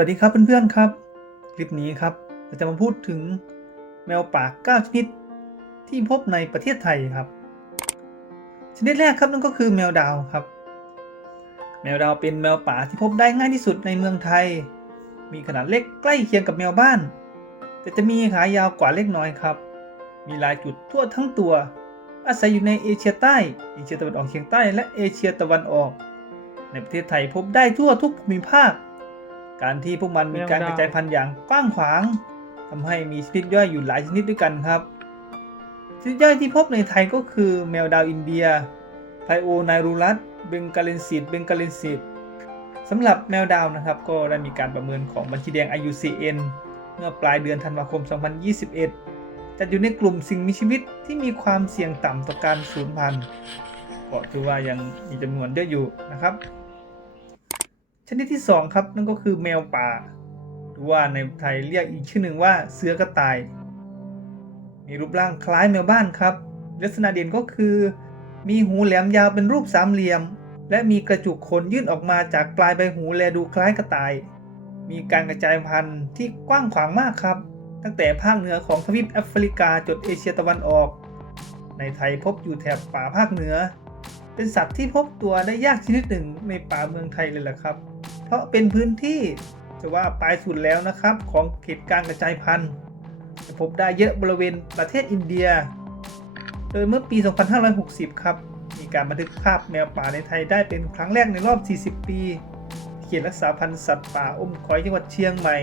วัสดีครับเพื่อนๆครับ คลิปนี้ครับเราจะมาพูดถึงแมวป่า 9 ชนิด ที่พบในประเทศไทยครับ ชนิดแรกครับนั่นก็คือแมวดาวครับ แมวดาวเป็นแมวป่าที่พบได้ง่ายที่สุดในเมืองไทย มีขนาดเล็กใกล้เคียงกับแมวบ้าน แต่จะมีขายาวกว่าเล็กน้อยครับ มีลายจุดทั่วทั้งตัว อาศัยอยู่ในเอเชียใต้เอเชียตะวันออกเฉียงใต้ และเอเชียตะวันออก ในประเทศไทยพบได้ทั่วทุกภูมิภาค การที่พวกมันมีการกระจายพันธุ์อย่างกว้างขวางทำให้มีชนิดย่อยอยู่หลายชนิดด้วยกันครับ ชนิดย่อยที่พบในไทยก็คือแมวดาวอินเดียไพโอไนรูรัสเบงกาเลนซิดเบงกาเลนซิดสำหรับแมวดาวนะครับก็ได้มีการประเมินของบัญชีแดง IUCN เมื่อปลายเดือนธันวาคม 2021 จัดอยู่ในกลุ่มสิ่งมีชีวิตที่มีความเสี่ยงต่ำต่อการสูญพันธุ์ก็ถือว่ายังมีจำนวนเยอะอยู่นะครับ ชนิดที่ 2 ครับ นั่นก็คือแมวป่า หรือว่าในไทยเรียกอีกชื่อหนึ่งว่าเสือกระต่าย มีรูปร่างคล้ายแมวบ้านครับ ลักษณะเด่นก็คือ มีหูแหลมยาวเป็นรูปสามเหลี่ยม และมีกระจุกขนยื่นออกมาจากปลายใบหูแลดูคล้ายกระต่าย มีการกระจายพันธุ์ที่กว้างขวางมากครับ ตั้งแต่ภาคเหนือของทวีปแอฟริกาจนเอเชียตะวันออก ในไทยพบอยู่แถบป่าภาคเหนือ เป็นสัตว์ที่พบตัวได้ยากชนิดหนึ่งในป่าเมืองไทยเลยแหละครับ เพราะเป็นพื้นที่จะว่าปลายสุดแล้วนะครับของเขตการกระจายพันธุ์จะพบได้เยอะบริเวณประเทศอินเดีย โดยเมื่อปี 2560 ครับ มีการบันทึกภาพแมวป่าในไทยได้เป็นครั้งแรกในรอบ 40 ปีเขตรักษาพันธุ์สัตว์ป่าอมก๋อยจังหวัดเชียงใหม่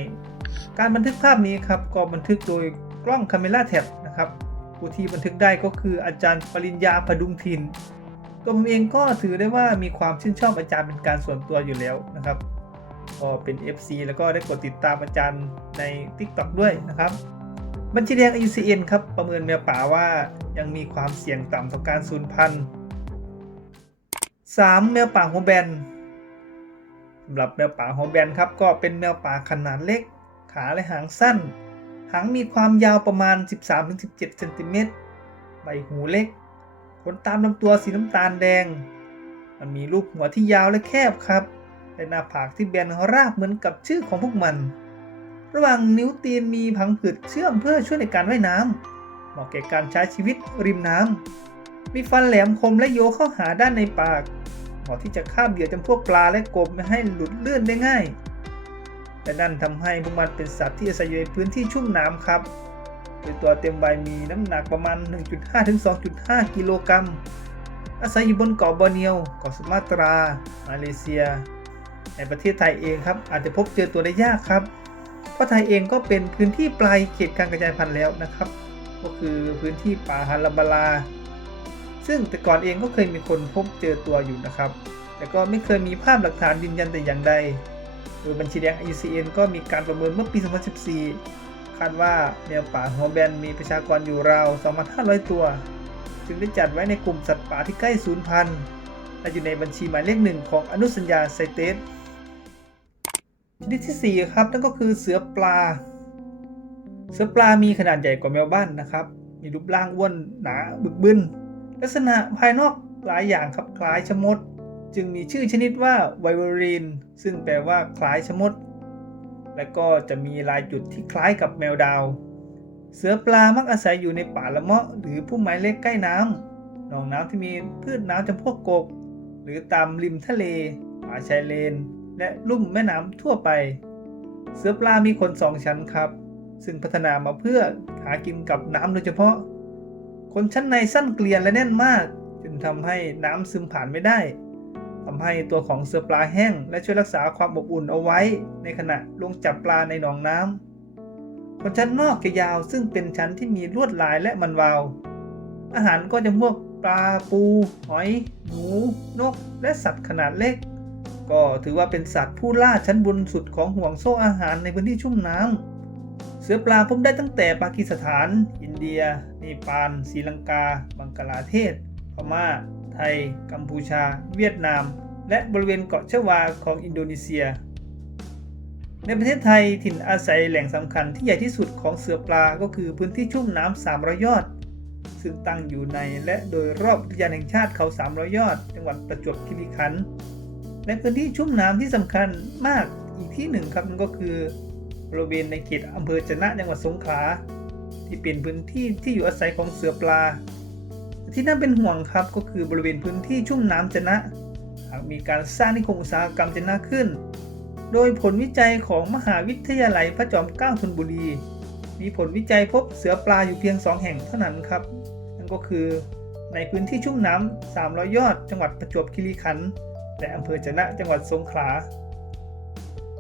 การบันทึกภาพนี้ครับก็บันทึกโดยกล้องคาเมล่าแท็บนะครับผู้ที่บันทึกได้ก็คืออาจารย์ปริญญาพดุงทิน ตัวผมเองก็ถือได้ว่ามีความชื่นชอบอาจารย์เป็นการส่วนตัวอยู่แล้วนะครับก็เป็น FC แล้วก็ได้กดติดตามอาจารย์ใน TikTok ด้วยนะครับ บัญชีแดง IUCN ครับ ประเมินแมวป่าว่ายังมีความเสี่ยงต่ำต่อการสูญพันธุ์ 3. แมวป่าหัวแบนสำหรับแมวป่าหัวแบนครับ ก็เป็นแมวป่าขนาดเล็ก ขาและหางสั้น หางมีความยาวประมาณ 13-17เซนติเมตรใบหูเล็ก ขนตามลำตัวสีน้ำตาลแดง มันมีรูปหัวที่ยาวและแคบครับ และหน้าผากที่แบนราบเหมือนกับชื่อของพวกมัน ระหว่างนิ้วตีนมีพังผืดเชื่อมเพื่อช่วยในการว่ายน้ำเหมาะแก่การใช้ชีวิตริมน้ำมีฟันแหลมคมและโยเข้าหาด้านในปากเหมาะที่จะคาบเหยื่อจำพวกปลาและกบไม่ให้หลุดเลื่อนได้ง่ายและนั่นทำให้พวกมันเป็นสัตว์ที่อาศัยอยู่ในพื้นที่ชุ่มน้ำครับ โดยตัวเต็มวัยมีน้ำหนักประมาณ 1.5ถึง2.5 กิโลกรัม อาศัยอยู่บนเกาะบอร์เนียวเกาะสุมาตรา มาเลเซีย ในประเทศไทยเองครับ อาจจะพบเจอตัวได้ยากครับ เพราะไทยเองก็เป็นพื้นที่ปลายเขตการกระจายพันธุ์แล้วนะครับ ก็คือพื้นที่ป่าฮาราบาลา ซึ่งแต่ก่อนเองก็เคยมีคนพบเจอตัวอยู่นะครับ แต่ก็ไม่เคยมีภาพหลักฐานยืนยันแต่อย่างใดโดยบัญชีแดง IUCN ก็มีการประเมินเมื่อปี 2014าดว่าแมวป่าหัวแบนมีประชากรอยู่ราว 2,500 ตัว จึงได้จัดไว้ในกลุ่มสัตว์ป่าที่ใกล้สูญพันธุ์และอยู่ในบัญชีหมายเลขหนึ่งของอนุสัญญาไซเตสชนิดที่ 4 ครับ นั่นก็คือเสือปลา เสือปลามีขนาดใหญ่กว่าแมวบ้านนะครับ มีรูปร่างอ้วนหนาบึกบึนลักษณะภายนอกหลายอย่างครับคล้ายชะมด จึงมีชื่อชนิดว่าไวเวอรีนซึ่งแปลว่าคล้ายชะมด และก็จะมีลายจุดที่คล้ายกับแมวดาว เสือปลามักอาศัยอยู่ในป่าละเมาะหรือพุ่มไม้เล็กใกล้น้ำหนองน้ำที่มีพืชน้ำจำพวกกบ หรือตามริมทะเล ป่าชายเลน และลุ่มแม่น้ำทั่วไป เสือปลามีขนสองชั้นครับ ซึ่งพัฒนามาเพื่อหากินกับน้ำโดยเฉพาะ ขนชั้นในสั้นเกลียนและแน่นมากจึงทำให้น้ำซึมผ่านไม่ได้ ทำให้ตัวของเสือปลาแห้ง และช่วยรักษาความอบอุ่นเอาไว้ ในขณะลงจับปลาในหนองน้ำขนชั้นนอกจะยาวซึ่งเป็นชั้นที่มีลวดลายและมันวาว อาหารก็จะพวกปลาปู หอย หนู นก และสัตว์ขนาดเล็ก ก็ถือว่าเป็นสัตว์ผู้ล่าชั้นบนสุดของห่วงโซ่อาหารในพื้นที่ชุ่มน้ำเสือปลาพบได้ตั้งแต่ปากีสถาน อินเดียเนปาลศรีลังกา บังกลาเทศพม่า ไทย กัมพูชา เวียดนาม และบริเวณเกาะชวาของอินโดนีเซีย ในประเทศไทยถิ่นอาศัยแหล่งสำคัญที่ใหญ่ที่สุดของเสือปลาก็คือพื้นที่ชุ่มน้ำ300 ยอด ซึ่งตั้งอยู่ในและโดยรอบอุทยานแห่งชาติเขา300 ยอด จังหวัดประจวบคีรีขันธ์และพื้นที่ชุ่มน้ำที่สำคัญมากอีกที่หนึ่งครับมันก็คือบริเวณในเขตอำเภอจะนะจังหวัดสงขลาที่เป็นพื้นที่ที่อยู่อาศัยของเสือปลา ที่น่าเป็นห่วงครับก็คือบริเวณพื้นที่ชุ่มน้ำจะนะหากมีการสร้างนิคมอุตสาหกรรมจะนะขึ้น โดยผลวิจัยของมหาวิทยาลัยพระจอมเกล้าธนบุรี มีผลวิจัยพบเสือปลาอยู่เพียง 2 แห่งเท่านั้นครับ นั่นก็คือในพื้นที่ชุ่มน้ำ300 ยอด จังหวัดประจวบคีรีขันธ์และอำเภอจะนะจังหวัดสงขลา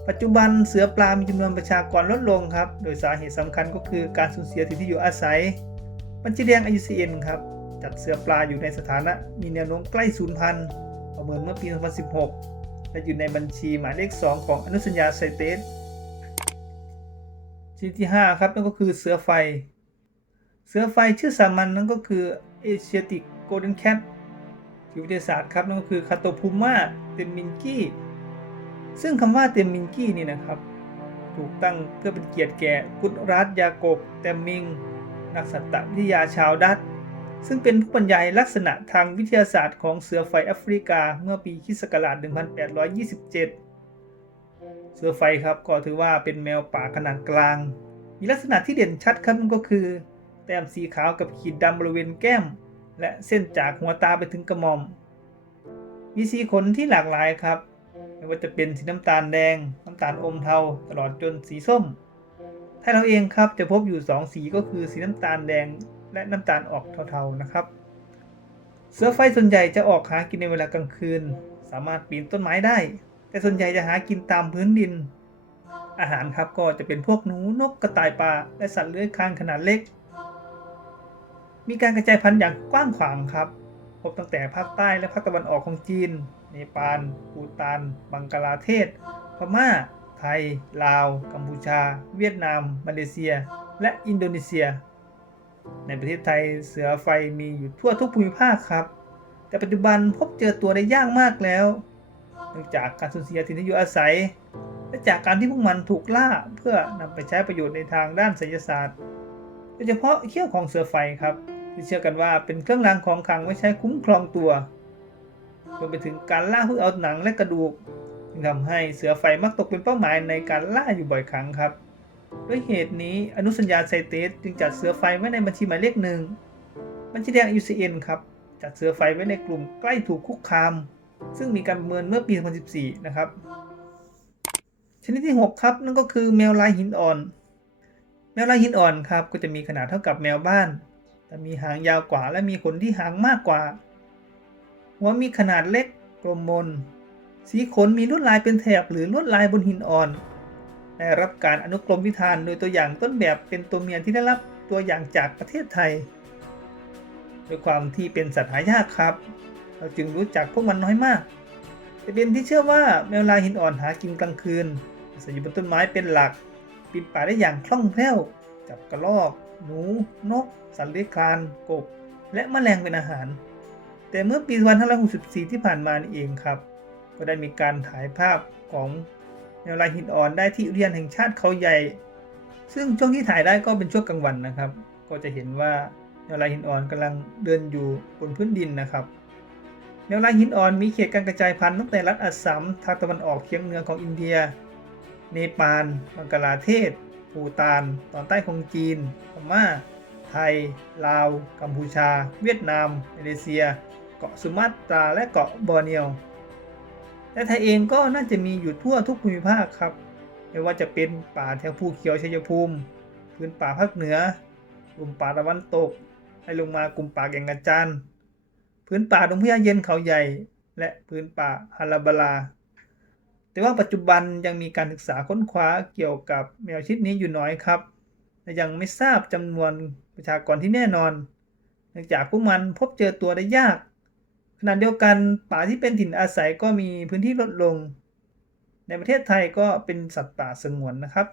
ปัจจุบันเสือปลามีจำนวนประชากรลดลงครับ โดยสาเหตุสำคัญก็คือการสูญเสียถิ่นที่อยู่อาศัย บัญชีแดง IUCN ครับ จัดเสือปลาอยู่ในสถานะมีแนวโน้มใกล้สูญพันธุ์ประเมินเมื่อปี 2016 และอยู่ในบัญชีหมายเลข 2 ของอนุสัญญาไซเตสชนิดที่ 5 ครับนั่นก็คือเสือไฟ เสือไฟชื่อสามัญนั่นก็คือ Asiatic Golden Cat ชื่อวิทยาศาสตร์ครับนั่นก็คือคาโตพูมาเตมินกี้ ซึ่งคำว่าเตมินกี้นี่นะครับ ถูกตั้งเพื่อเป็นเกียรติแก่กุตรัสยากบเตมมิง นักสัตววิทยาชาวดัตช์ ซึ่งเป็นผู้บรรยายลักษณะทางวิทยาศาสตร์ของเสือไฟแอฟริกาเมื่อปีคศักราช1827 เสือไฟครับก็ถือว่าเป็นแมวป่าขนาดกลาง มีลักษณะที่เด่นชัดครับนั่นก็คือ แต้มสีขาวกับขีดดำบริเวณแก้ม และเส้นจากหัวตาไปถึงกระหม่อม มีสีขนที่หลากหลายครับ ไม่ว่าจะเป็นสีน้ำตาลแดง น้ำตาลอมเทา ตลอดจนสีส้ม ถ้าเราเองครับจะพบอยู่ 2 สีก็คือสีน้ำตาลแดง และน้ำตาลออกเทาๆนะครับ เสือไฟส่วนใหญ่จะออกหากินในเวลากลางคืน สามารถปีนต้นไม้ได้ แต่ส่วนใหญ่จะหากินตามพื้นดิน อาหารครับก็จะเป็นพวกหนูนกกระต่ายป่าและสัตว์เลื้อยคลานขนาดเล็ก มีการกระจายพันธุ์อย่างกว้างขวางครับพบตั้งแต่ภาคใต้และภาคตะวันออกของจีน เนปาลภูตาน บังกลาเทศ พม่า ไทย ลาว กัมพูชา เวียดนาม มาเลเซีย และอินโดนีเซีย ในประเทศไทยเสือไฟมีอยู่ทั่วทุกภูมิภาคครับ แต่ปัจจุบันพบเจอตัวได้ยากมากแล้วเนื่องจากการสูญเสียถิ่นที่อยู่อาศัย และจากการที่พวกมันถูกล่าเพื่อนำไปใช้ประโยชน์ในทางด้านไสยศาสตร์โดยเฉพาะเขี้ยวของเสือไฟครับที่เชื่อกันว่าเป็นเครื่องรางของขลังไว้ใช้คุ้มครองตัวรวมไปถึงการล่าเพื่อเอาหนังและกระดูก จึงทำให้เสือไฟมักตกเป็นเป้าหมายในการล่าอยู่บ่อยครั้งครับ ด้วยเหตุนี้อนุสัญญาไซเตสจึงจัดเสือไฟไว้ในบัญชีหมายเลขหนึ่งบัญชีแดง UCN ครับ จัดเสือไฟไว้ในกลุ่มใกล้ถูกคุกคาม ซึ่งมีการประเมินเมื่อปี 2014 นะครับ ชนิดที่ 6 ครับนั่นก็คือแมวลายหินอ่อน แมวลายหินอ่อนครับก็จะมีขนาดเท่ากับแมวบ้าน แต่มีหางยาวกว่าและมีขนที่หางมากกว่า หัวมีขนาดเล็กกลมมน สีขนมีลวดลายเป็นแถบหรือลวดลายบนหินอ่อน ได้รับการอนุกรมวิธานโดยตัวอย่างต้นแบบเป็นตัวเมียที่ได้รับตัวอย่างจากประเทศไทย ด้วยความที่เป็นสัตว์หายากครับ เราจึงรู้จักพวกมันน้อยมากแต่เป็นที่เชื่อว่าแมวลายหินอ่อนหากินกลางคืนอาศัยอยู่บนต้นไม้เป็นหลัก ปีนป่าได้อย่างคล่องแคล่ว จับกระรอก หนู นก สัตว์เลื้อยคลาน กบ และแมลงเป็นอาหาร แต่เมื่อปี 2564 ที่ผ่านมานี่เองครับ ก็ได้มีการถ่ายภาพของ แมวลายหินอ่อนได้ที่อุทยานแห่งชาติเขาใหญ่ ซึ่งช่วงที่ถ่ายได้ก็เป็นช่วงกลางวันนะครับ ก็จะเห็นว่าแมวลายหินอ่อนกำลังเดินอยู่บนพื้นดินนะครับแมวลายหินอ่อนมีเขตการกระจายพันธุ์ตั้งแต่รัฐอัสสัมทางตะวันออกเฉียงเหนือของอินเดีย เนปาลบังกลาเทศภูตาน ตอนใต้ของจีนพม่า ไทย ลาว กัมพูชา เวียดนาม มาเลเซีย เกาะสุมาตรา และเกาะบอร์เนียว และไทยเองก็น่าจะมีอยู่ทั่วทุกภูมิภาคครับ ไม่ว่าจะเป็นป่าแถวภูเขียวชัยภูมิ พื้นป่าภาคเหนือกลุ่มป่าตะวันตก ให้ลงมากลุ่มป่าแก่งกระจานพื้นป่าดงพญาเย็นเขาใหญ่ และพื้นป่าฮาราบาลา แต่ว่าปัจจุบันยังมีการศึกษาค้นคว้าเกี่ยวกับแมวชนิดนี้อยู่น้อยครับและยังไม่ทราบจำนวนประชากรที่แน่นอน เนื่องจากพวกมันพบเจอตัวได้ยาก ณะเดียวกันป่าที่เป็นถิ่นอาศัยก็มีพื้นที่ลดลง ในประเทศไทยก็เป็นสัตว์ป่าสงวนนะครับ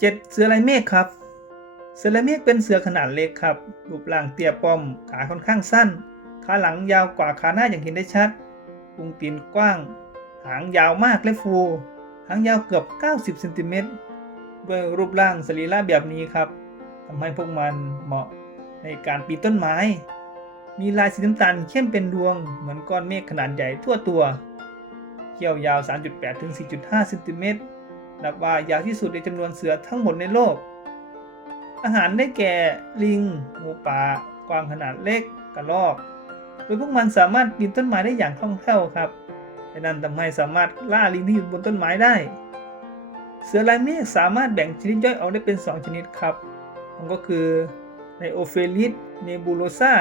7. เสือลายเมฆครับ เสือลายเมฆเป็นเสือขนาดเล็กครับ รูปร่างเตี้ยป้อม ขาค่อนข้างสั้น ขาหลังยาวกว่าขาหน้าอย่างเห็นได้ชัดพุงตีนกว้าง หางยาวมากและฟู หางยาวเกือบ 90เซนติเมตรด้วยรูปร่างสรีระแบบนี้ครับทำให้พวกมันเหมาะในการปีนต้นไม้ มีลายสีน้ำตาลเข้มเป็นดวง เหมือนก้อนเมฆขนาดใหญ่ทั่วตัวเขี้ยวยาว 3.8 ถึง 4.5เซนติเมตรนับว่ายาวที่สุดในจำนวนเสือทั้งหมดในโลก อาหารได้แก่ลิงหมูป่ากวางขนาดเล็กกระรอก โดยพวกมันสามารถปีนต้นไม้ได้อย่างคล่องแคล่วครับดังนั้นทำให้สามารถล่าลิงที่อยู่บนต้นไม้ได้ เสือลายเมฆสามารถแบ่งชนิดย่อยออกได้เป็น 2 ชนิดครับมันก็คือไนโอเฟลิสเนบูโลซา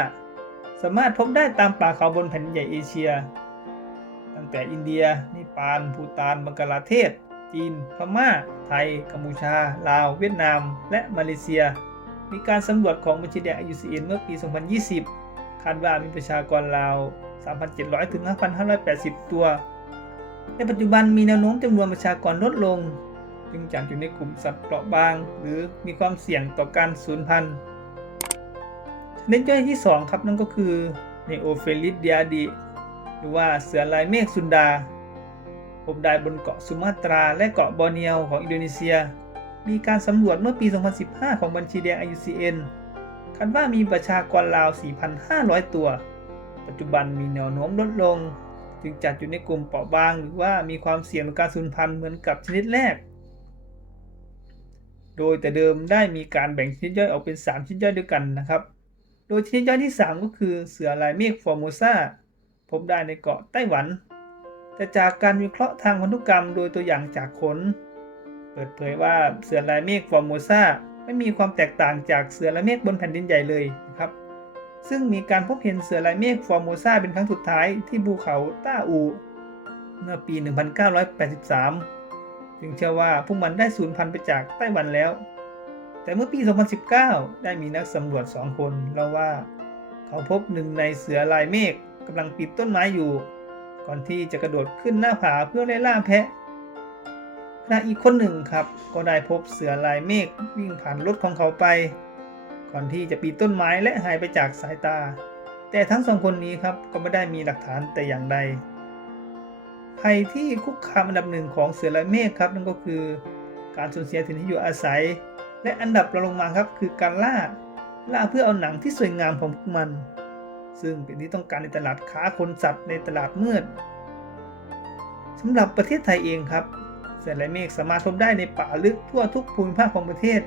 สามารถพบได้ตามป่าเขาบนแผ่นใหญ่เอเชีย ตั้งแต่อินเดีย นิปาลภูตาน บังกลาเทศ จีน พม่า ไทย กัมพูชา ลาว เวียดนาม และมาเลเซีย มีการสำรวจของบัญชีแดง IUCN เมื่อปี 2020 คาดว่ามีประชากรราว 3,700 ถึง 5,580 ตัว ในปัจจุบันมีแนวโน้มจำนวนประชากรลดลง จึงจัดอยู่ในกลุ่มสัตว์เปราะบาง หรือมีความเสี่ยงต่อการสูญพันธุ์ ชนิดย่อยที่ 2 ครับนั่นก็คือ Neophelis diadi หรือว่าเสือลายเมฆซุนดาพบได้บนเกาะสุมาตราและเกาะบอร์เนียวของอินโดนีเซีย มีการสำรวจเมื่อปี 2015 ของบัญชีแดง IUCN คาดว่ามีประชากรราว 4,500 ตัว ปัจจุบันมีแนวโน้มลดลง จึงจัดอยู่ในกลุ่มเปราะบาง หรือว่ามีความเสี่ยงต่อการสูญพันธุ์เหมือนกับชนิดแรก โดยแต่เดิมได้มีการแบ่งชนิดย่อยออกเป็น 3 ชนิดย่อยด้วยกันนะครับ โดยชนิดย่อยที่ 3 ก็คือเสือลายเมฆฟอร์โมซาพบได้ในเกาะไต้หวัน แต่จากการวิเคราะห์ทางพันธุกรรมโดยตัวอย่างจากขน เปิดเผยว่าเสือลายเมฆฟอร์โมซาไม่มีความแตกต่างจากเสือลายเมฆบนแผ่นดินใหญ่เลยนะครับ ซึ่งมีการพบเห็นเสือลายเมฆฟอร์โมซาเป็นครั้งสุดท้ายที่ภูเขาต้าอูเมื่อปี 1983 จึงเชื่อว่าพวกมันได้สูญพันธุ์ไปจากไต้หวันแล้ว แต่เมื่อปี 2019 ได้มีนักสำรวจ 2 คนเล่าว่า เขาพบหนึ่งในเสือลายเมฆกำลังปีนต้นไม้อยู่ ก่อนที่จะกระโดดขึ้นหน้าผาเพื่อไล่ล่าแพะขณะอีกคนหนึ่งครับ ก็ได้พบเสือลายเมฆวิ่งผ่านรถของเขาไป ก่อนที่จะปีนต้นไม้และหายไปจากสายตา แต่ทั้งสองคนนี้ครับก็ไม่ได้มีหลักฐานแต่อย่างใดภัยที่คุกคามอันดับหนึ่งของเสือลายเมฆครับนั่นก็คือ การสูญเสียถิ่นที่อยู่อาศัย และอันดับรองลงมาครับคือการล่า ล่าเพื่อเอาหนังที่สวยงามของพวกมัน ซึ่งเป็นที่ต้องการในตลาดค้าคนสัตว์ในตลาดมืดสำหรับประเทศไทยเองครับเสือลายเมฆสามารถพบได้ในป่าลึกทั่วทุกภูมิภาคของประเทศ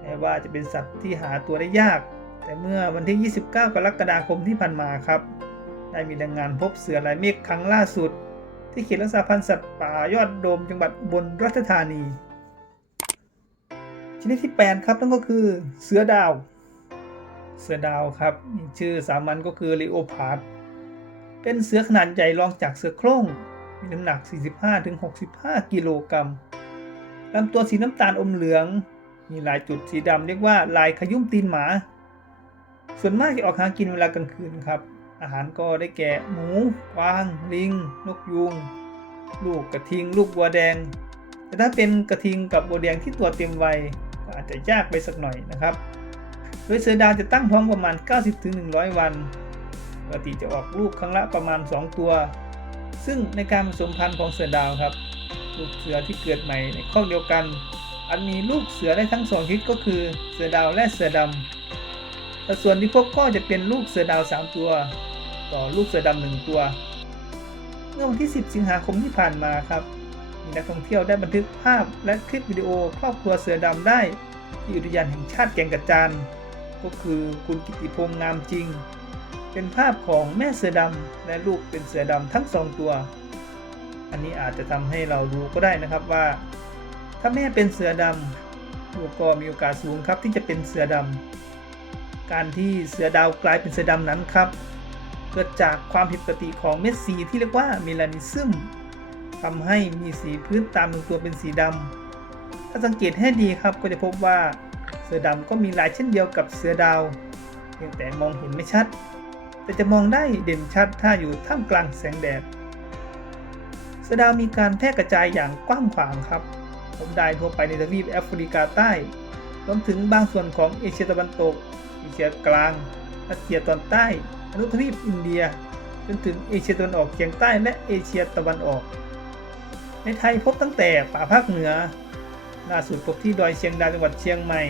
แม้ว่าจะเป็นสัตว์ที่หาตัวได้ยาก แต่เมื่อวันที่ 29 กรกฎาคมที่ผ่านมาครับ ได้มีรายงานพบเสือลายเมฆครั้งล่าสุด ที่เขตรักษาพันธุ์สัตว์ป่ายอดโดมจังหวัดบนราชธานี ชนิดที่ 8 ครับนั่นก็คือเสือดาว เสือดาวครับ ชื่อสามัญก็คือลีโอพาร์ดเป็นเสือขนาดใหญ่รองจากเสือโคร่ง มีน้ำหนัก 45-65 กิโลกรัมลำตัวสีน้ำตาลอมเหลือง มีลายจุดสีดำเรียกว่าลายขยุ่มตีนหมา ส่วนมากจะออกหากินเวลากลางคืนครับ อาหารก็ได้แก่หมูกวาง ลิง นกยูงลูกกระทิง ลูกบัวแดง แต่ถ้าเป็นกระทิงกับบัวแดงที่ตัวเต็มวัย อาจจะยากไปสักหน่อยนะครับ โดยเสือดาวจะตั้งท้องประมาณ 90-100 วัน ปกติจะออกลูกครั้งละประมาณ 2 ตัว ซึ่งในการผสมพันธุ์ของเสือดาวครับ ลูกเสือที่เกิดใหม่ในคอเดียวกัน อันมีลูกเสือได้ทั้งสองชนิดก็คือเสือดาวและเสือดำแต่ส่วนที่พบก็จะเป็นลูกเสือดาว 3 ตัว ต่อลูกเสือดำหนึ่งตัว เมื่อวันที่ 10 สิงหาคมที่ผ่านมาครับ มีนักท่องเที่ยวได้บันทึกภาพและคลิปวิดีโอครอบครัวเสือดำได้ ที่อุทยานแห่งชาติแก่งกระจานก็คือคุณกิติพงษ์งามจริง เป็นภาพของแม่เสือดำและลูกเป็นเสือดำทั้งสองตัว อันนี้อาจจะทำให้เรารู้ก็ได้นะครับว่า ถ้าแม่เป็นเสือดำลูกก็มีโอกาสสูงครับที่จะเป็นเสือดำการที่เสือดาวกลายเป็นเสือดำนั้นครับเกิดจากความผิดปกติของเม็ดสีที่เรียกว่าเมลานิซึม ทำให้มีสีพื้นตามลำตัวเป็นสีดำถ้าสังเกตให้ดีครับก็จะพบว่าเสือดำก็มีลายเช่นเดียวกับเสือดาวเพียงแต่มองเห็นไม่ชัด แต่จะมองได้เด่นชัดถ้าอยู่ท่ามกลางแสงแดดเสือดาวมีการแพร่กระจายอย่างกว้างขวางครับพบได้ทั่วไปในทวีปแอฟริกาใต้รวมถึงบางส่วนของเอเชียตะวันตก เอเชียกลางอาเซียตอนใต้อนุทวีปอินเดีย จนถึงเอเชียตะวันออกเฉียงใต้และเอเชียตะวันออก ในไทยพบตั้งแต่ป่าภาคเหนือ ล่าสุดพบที่ดอยเชียงดาวจังหวัดเชียงใหม่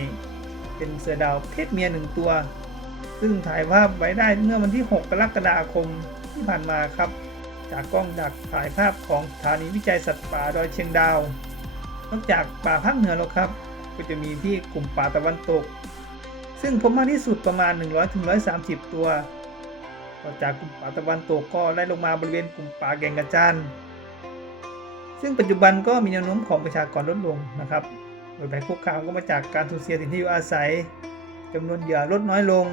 เป็นเสือดาวเพศเมียหนึ่งตัว ซึ่งถ่ายภาพไว้ได้เมื่อวันที่ 6 กรกฎาคมที่ผ่านมาครับ จากกล้องดักถ่ายภาพของสถานีวิจัยสัตว์ป่าดอยเชียงดาวนอกจากป่าภาคเหนือแล้วครับ ก็จะมีที่กลุ่มป่าตะวันตก ซึ่งพบมากที่สุดประมาณ 100-130 ตัวต่อจากกลุ่มป่าตะวันตกก็ไล่ลงมาบริเวณกลุ่มป่าแก่งกระจาน ซึ่งปัจจุบันก็มีแนวโน้มของประชากรลดลงนะครับโดยภัยคุกคามก็มาจากการสูญเสียถิ่นที่อยู่อาศัยจำนวนเหยื่อลดน้อยลง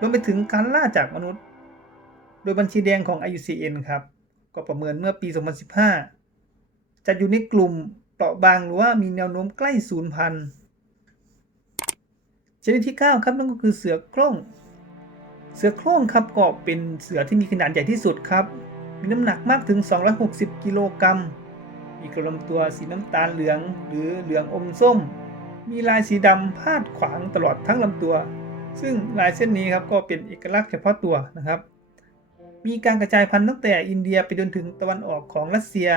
รวมไปถึงการล่าจากมนุษย์ โดยบัญชีแดงของ IUCN ครับ ก็ประเมินเมื่อปี 2015 จะอยู่ในกลุ่มเปราะบางหรือว่ามีแนวโน้มใกล้สูญพันชนิดที่ 9 ครับนั่นก็คือเสือโคร่ง เสือโคร่งครับก็เป็นเสือที่มีขนาดใหญ่ที่สุดครับ มีน้ำหนักมากถึง 260 กิโลกรัม มีกระลำตัวสีน้ำตาลเหลืองหรือเหลืองอมส้ม มีลายสีดำพาดขวางตลอดทั้งลำตัว ซึ่งลายเส้นนี้ครับก็เป็นเอกลักษณ์เฉพาะตัวนะครับ มีการกระจายพันธุ์ตั้งแต่อินเดียไปจนถึงตะวันออกของรัสเซีย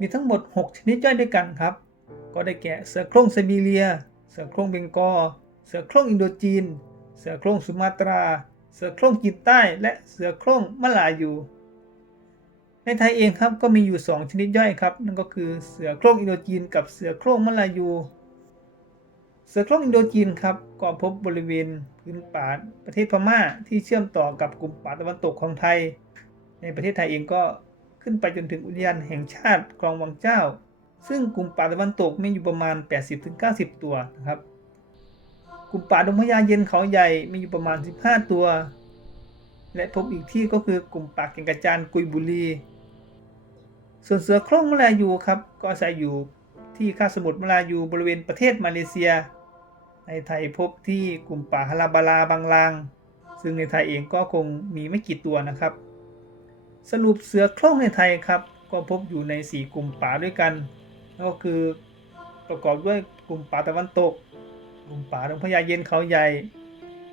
มีทั้งหมด 6 ชนิดย่อยด้วยกันครับ ก็ได้แก่เสือโคร่งไซบีเรีย เสือโคร่งเบงกอลเสือโคร่งอินโดจีน เสือโคร่งสุมาตรา เสือโคร่งจีนใต้ และเสือโคร่งมลายู ในไทยเองครับก็มีอยู่ 2 ชนิดย่อยครับ นั่นก็คือเสือโคร่งอินโดจีน กับเสือโคร่งมะลายู เสือโคร่งอินโดจีนครับก็พบบริเวณพื้นป่าประเทศพม่าที่เชื่อมต่อกับกลุ่มป่าตะวันตกของไทย ในประเทศไทยเองก็ขึ้นไปจนถึงอุทยานแห่งชาติคลองวังเจ้า ซึ่งกลุ่มป่าตะวันตกมีอยู่ประมาณ 80-90 ตัวนะครับ กลุ่มป่าดงพญาเย็นเขาใหญ่มีอยู่ประมาณ 15 ตัว และพบอีกที่ก็คือกลุ่มป่าแก่งกระจานกุยบุรี ส่วนเสือโคร่งมลายูครับก็อาศัยอยู่ที่คาสมุทรมลายูบริเวณประเทศมาเลเซีย ในไทยพบที่กลุ่มป่าฮาราบาลาบางลาง ซึ่งในไทยเองก็คงมีไม่กี่ตัวนะครับ สรุปเสือโคร่งในไทยครับก็พบอยู่ใน 4 กลุ่มป่าด้วยกันนั่นก็คือประกอบด้วยกลุ่มป่าตะวันตก กลุ่มป่าดงพญาเย็นเขาใหญ่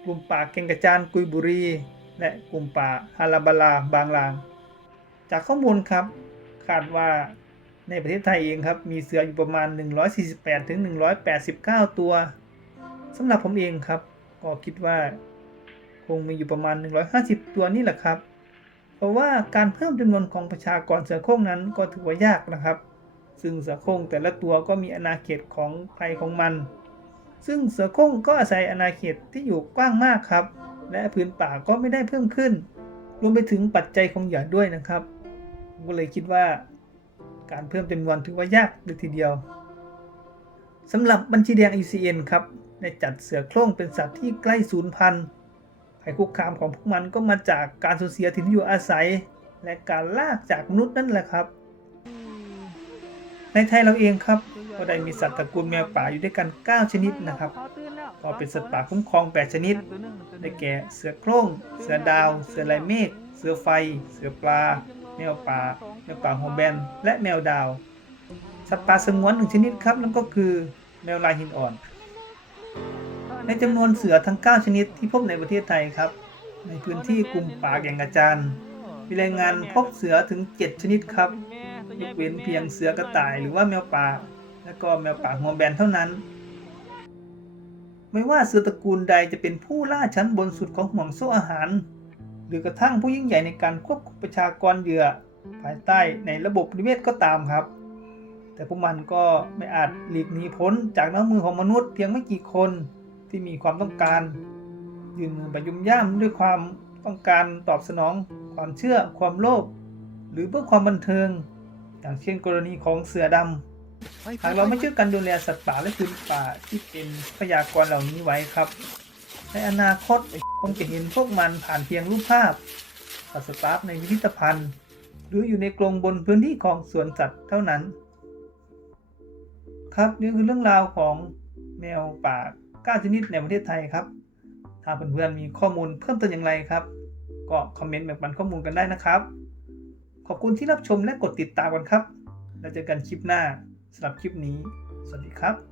กลุ่มป่าเก่งกระจานกุยบุรี และกลุ่มป่าฮาราบาลาบางลาง จากข้อมูลครับ คาดว่าในประเทศไทยเองครับ มีเสืออยู่ประมาณ 148ถึง189 ตัวสำหรับผมเองครับ ก็คิดว่าคงมีอยู่ประมาณ 150 ตัวนี่แหละครับ เพราะว่าการเพิ่มจำนวนของประชากรเสือโคร่งนั้นก็ถือว่ายากนะครับ ซึ่งเสือโคร่งแต่ละตัวก็มีอาณาเขตของภัยของมัน ซึ่งเสือโคร่งก็อาศัยอาณาเขตที่อยู่กว้างมากครับ และพื้นป่าก็ไม่ได้เพิ่มขึ้น รวมไปถึงปัจจัยของเหยื่อด้วยนะครับ ผมก็เลยคิดว่าการเพิ่มจำนวนถือว่ายากเลยทีเดียวสำหรับบัญชีแดง ICN ครับได้จัดเสือโคร่งเป็นสัตว์ที่ใกล้สูญพันธุ์ภัยคุกคามของพวกมันก็มาจากการสูญเสียถิ่นอยู่อาศัย และการลากจากมนุษย์นั่นแหละครับ ในไทยเราเองครับ ก็ได้มีสัตว์ตระกูลแมวป่าอยู่ด้วยกัน 9 ชนิดนะครับ ก็เป็นสัตว์ป่าคุ้มครอง 8 ชนิด ได้แก่เสือโคร่ง เสือดาว เสือลายเมฆ เสือไฟ เสือปลา แมวป่าแมวป่าหัวแบน และแมวดาว สัตว์ป่าสงวนหนึ่งชนิดครับนั่นก็คือแมวลายหินอ่อน ในจำนวนเสือทั้ง 9 ชนิดที่พบในประเทศไทยครับ ในพื้นที่กลุ่มป่าแก่งกระจานมีรายงานพบเสือถึง 7 ชนิดครับยกเว้นเพียงเสือกระต่ายหรือว่าแมวป่า และก็แมวป่าหัวแบนเท่านั้น ไม่ว่าเสือตระกูลใดจะเป็นผู้ล่าชั้นบนสุดของห่วงโซ่อาหาร หรือกระทั่งผู้ยิ่งใหญ่ในการควบคุมประชากรเหยื่อ ภายใต้ในระบบนิเวศก็ตามครับ แต่พวกมันก็ไม่อาจหลีกหนีพ้นจากน้ำมือของมนุษย์เพียงไม่กี่คนที่มีความต้องการ ยืนมือไปยุ่มย่ามด้วยความต้องการตอบสนอง ความเชื่อ ความโลภหรือเพื่อความบันเทิง อย่างเช่นกรณีของเสือดำหากเราไม่ช่วยกันดูแลสัตว์ป่าและพื้นป่าที่เป็นพยากรเหล่านี้ไว้ครับ ในอนาคตคงจะเห็นพวกมันผ่านเพียงรูปภาพสัตว์สตาฟในพิพิธภัณฑ์ หรืออยู่ในกรงบนพื้นที่ของสวนสัตว์เท่านั้น ครับนี่คือเรื่องราวของแมวป่า9ชนิดในประเทศไทยครับ ถ้าเพื่อนๆมีข้อมูลเพิ่มเติมอย่างไรครับ ก็คอมเมนต์แบ่งปันข้อมูลกันได้นะครับ ขอบคุณที่รับชมและกดติดตามกันครับ แล้วเจอกันคลิปหน้าสำหรับคลิปนี้ สวัสดีครับ